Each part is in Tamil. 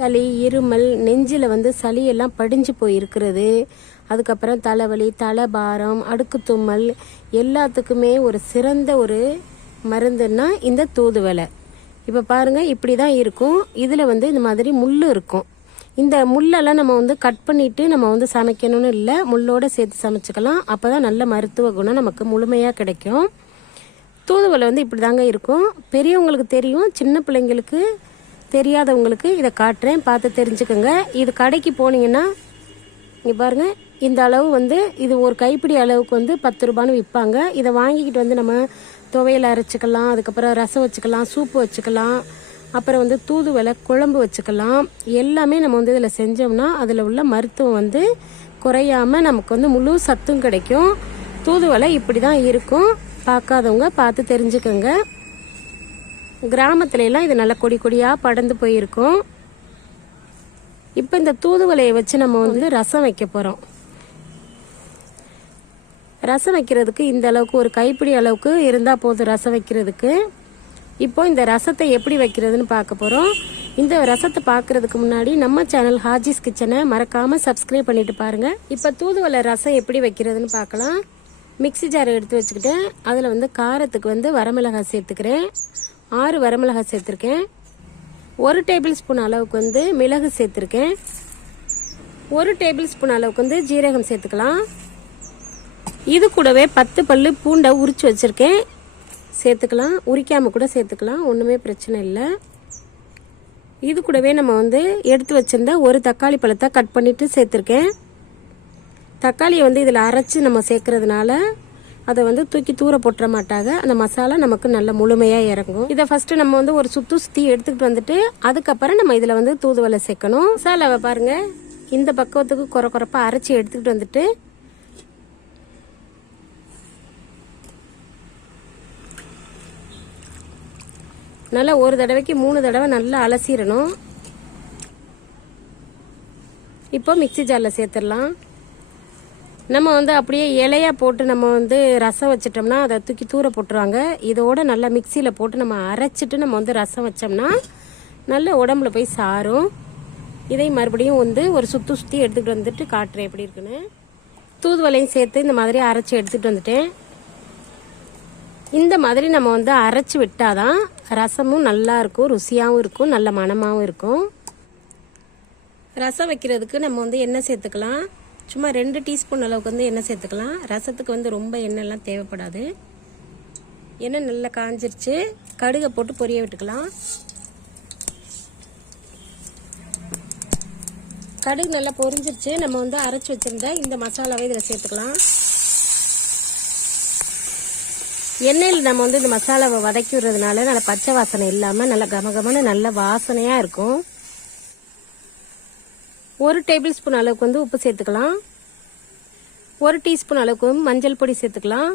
சளி, இருமல், நெஞ்சில் வந்து சளி எல்லாம் படிஞ்சு போயிருக்கிறது, அதுக்கப்புறம் தலைவலி, தலைபாரம், அடுக்கு தும்மல் எல்லாத்துக்குமே ஒரு சிறந்த ஒரு மருந்துன்னா இந்த தூதுவளை. இப்போ பாருங்கள், இப்படி தான் இருக்கும். இதில் வந்து இந்த மாதிரி முள் இருக்கும். இந்த முள்ளெல்லாம் நம்ம வந்து கட் பண்ணிவிட்டு நம்ம வந்து சமைக்கணும்னு இல்லை, முள்ளோடு சேர்த்து சமைச்சிக்கலாம். அப்போ தான் நல்ல மருத்துவ குணம் நமக்கு முழுமையாக கிடைக்கும். தூதுவளை வந்து இப்படி தாங்க இருக்கும். பெரியவங்களுக்கு தெரியும், சின்ன பிள்ளைங்களுக்கு தெரியாதவங்களுக்கு இதை காட்டுறேன், பார்த்து தெரிஞ்சுக்கோங்க. இது கடைக்கு போனீங்கன்னா இங்கே பாருங்கள், இந்த அளவு வந்து இது ஒரு கைப்பிடி அளவுக்கு வந்து 10 ரூபான்னு விற்பாங்க. இதை வாங்கிக்கிட்டு வந்து நம்ம துவையல் அரைச்சிக்கலாம், அதுக்கப்புறம் ரசம் வச்சுக்கலாம், சூப்பு வச்சுக்கலாம், அப்புறம் வந்து தூதுவளை குழம்பு வச்சுக்கலாம். எல்லாமே நம்ம வந்து இதில் செஞ்சோம்னா அதில் உள்ள மருத்துவம் வந்து குறையாமல் நமக்கு வந்து முழு சத்தும் கிடைக்கும். தூதுவளை இப்படி தான் இருக்கும். பார்க்காதவங்க பார்த்து தெரிஞ்சுக்கோங்க. கிராமத்துல எல்லாம் இது நல்ல கொடி கொடியாக படர்ந்து போயிருக்கும். இப்போ இந்த தூதுவளையை வச்சு நம்ம வந்து ரசம் வைக்க போகிறோம். ரசம் வைக்கிறதுக்கு இந்த அளவுக்கு ஒரு கைப்பிடி அளவுக்கு இருந்தால் போதும் ரசம் வைக்கிறதுக்கு. இப்போ இந்த ரசத்தை எப்படி வைக்கிறதுன்னு பார்க்க போகிறோம். இந்த ரசத்தை பார்க்கறதுக்கு முன்னாடி நம்ம சேனல் ஹாஜிஸ் கிச்சனை மறக்காமல் சப்ஸ்கிரைப் பண்ணிட்டு பாருங்கள். இப்போ தூதுவளை ரசம் எப்படி வைக்கிறதுன்னு பார்க்கலாம். மிக்சி ஜாரை எடுத்து வச்சுக்கிட்டேன். அதில் வந்து காரத்துக்கு வந்து வரமிளகாய் சேர்த்துக்கிறேன். 6 வரமிளகாய் சேர்த்துருக்கேன். 1 டேபிள் ஸ்பூன் அளவுக்கு வந்து மிளகு சேர்த்துருக்கேன். 1 டேபிள் ஸ்பூன் அளவுக்கு வந்து ஜீரகம் சேர்த்துக்கலாம். இது கூடவே 10 பல்லு பூண்டை உரிச்சு வச்சுருக்கேன், சேர்த்துக்கலாம். உரிக்காமல் கூட சேர்த்துக்கலாம், ஒன்றுமே பிரச்சனை இல்லை. இது கூடவே நம்ம வந்து எடுத்து வச்சிருந்த ஒரு தக்காளி பழத்தை கட் பண்ணிட்டு சேர்த்துருக்கேன். தக்காளியை வந்து இதில் அரைச்சி நம்ம சேர்க்கறதுனால அதை வந்து தூக்கி தூர போட்டுற மாட்டாங்க. அந்த மசாலா நமக்கு நல்ல முழுமையாக இறங்கும். இதை ஃபர்ஸ்ட் நம்ம வந்து ஒரு சுற்றி எடுத்துக்கிட்டு வந்துட்டு அதுக்கப்புறம் நம்ம இதில் வந்து தூதுவளை சேர்க்கணும். மசாலாவை பாருங்க, இந்த பக்குவத்துக்கு குறைப்பாக அரைச்சி எடுத்துக்கிட்டு வந்துட்டு நல்லா ஒரு தடவைக்கு 3 தடவை நல்லா அலசிடணும். இப்போ மிக்சி ஜாரில் சேர்த்துடலாம். நம்ம வந்து அப்படியே இலையாக போட்டு நம்ம வந்து ரசம் வச்சிட்டோம்னா அதை தூக்கி தூர போட்டுருவாங்க. இதோட நல்லா மிக்சியில் போட்டு நம்ம அரைச்சிட்டு நம்ம வந்து ரசம் வச்சோம்னா நல்ல உடம்புல போய் சாரும். இதை மறுபடியும் வந்து ஒரு சுற்றி எடுத்துகிட்டு வந்துட்டு காட்டுறேன் எப்படி இருக்குன்னு. தூதுவளையும் சேர்த்து இந்த மாதிரி அரைச்சி எடுத்துகிட்டு வந்துட்டேன். இந்த மாதிரி நம்ம வந்து அரைச்சி விட்டாதான் ரசமும் நல்லா இருக்கும், ருசியாகவும் இருக்கும், நல்ல மணமாகவும் இருக்கும். ரசம் வைக்கிறதுக்கு நம்ம வந்து எண்ணெய் சேர்த்துக்கலாம். சும்மா 2 டீஸ்பூன் அளவுக்கு வந்து எண்ணெய் சேர்த்துக்கலாம். ரசத்துக்கு வந்து ரொம்ப எண்ணெய்லாம் தேவைப்படாது. எண்ணெய் நல்லா காஞ்சிருச்சு. கடுகை போட்டு பொரிய விட்டுக்கலாம். கடுகு நல்லா பொரிஞ்சிருச்சு. நம்ம வந்து அரைச்சி வச்சிருந்த இந்த மசாலாவை இதில் சேர்த்துக்கலாம். எண்ணெயில் நம்ம வந்து இந்த மசாலாவை வதக்கி விடுறதுனால நல்ல பச்சை வாசனை இல்லாமல் நல்ல கமகமான நல்ல வாசனையாக இருக்கும். 1 டேபிள் ஸ்பூன் அளவுக்கு வந்து உப்பு சேர்த்துக்கலாம். 1 டீஸ்பூன் அளவுக்கு மஞ்சள் பொடி சேர்த்துக்கலாம்.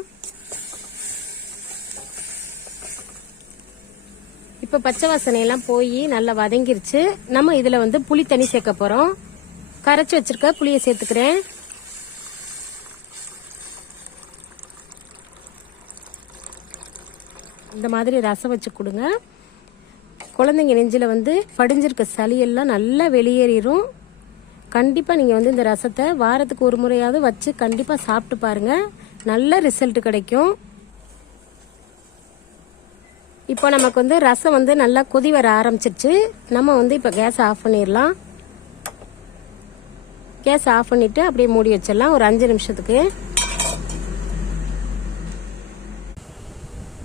இப்போ பச்சை வாசனையெல்லாம் போய் நல்லா வதங்கிருச்சு. நம்ம இதில் வந்து புளி தண்ணி சேர்க்க போகிறோம். கரைச்சி வச்சிருக்க புளியை சேர்த்துக்கிறேன். இந்த மாதிரி ரசம் வச்சு கொடுங்க. குழந்தைங்க நெஞ்சில் வந்து படிஞ்சிருக்க சளியெல்லாம் நல்லா வெளியேறிடும். கண்டிப்பாக நீங்கள் வந்து இந்த ரசத்தை வாரத்துக்கு ஒரு முறையாவது வச்சு கண்டிப்பாக சாப்பிட்டு பாருங்கள், நல்ல ரிசல்ட் கிடைக்கும். இப்போ நமக்கு வந்து ரசம் வந்து நல்லா கொதி வர ஆரம்பிச்சிருச்சு. நம்ம வந்து இப்போ கேஸ் ஆஃப் பண்ணிடலாம். கேஸ் ஆஃப் பண்ணிவிட்டு அப்படியே மூடி வச்சிடலாம் ஒரு 5 நிமிஷத்துக்கு.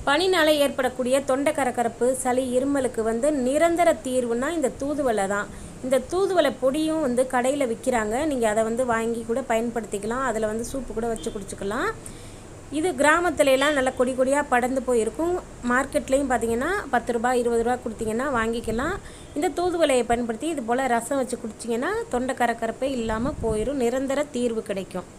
பனினால ஏற்படக்கூடிய தொண்டை கரகரப்பு, சளி, இருமலுக்கு வந்து நிரந்தர தீர்வுனா இந்த தூதுவளை தான். இந்த தூதுவளை பொடியும் வந்து கடையில் விற்கிறாங்க. நீங்கள் அதை வந்து வாங்கி கூட பயன்படுத்திக்கலாம். அதில் வந்து சூப்பு கூட வச்சு குடிச்சுக்கலாம். இது கிராமத்துலலாம் நல்ல கொடி கொடியாக படர்ந்து போயிருக்கும். மார்க்கெட்லேயும் பார்த்தீங்கன்னா 10 ரூபா 20 ரூபா கொடுத்தீங்கன்னா வாங்கிக்கலாம். இந்த தூதுவளையை பயன்படுத்தி இது போல் ரசம் வச்சு குடிச்சிங்கன்னா தொண்டை கரகரப்பே இல்லாமல் போயிடும். நிரந்தர தீர்வு கிடைக்கும்.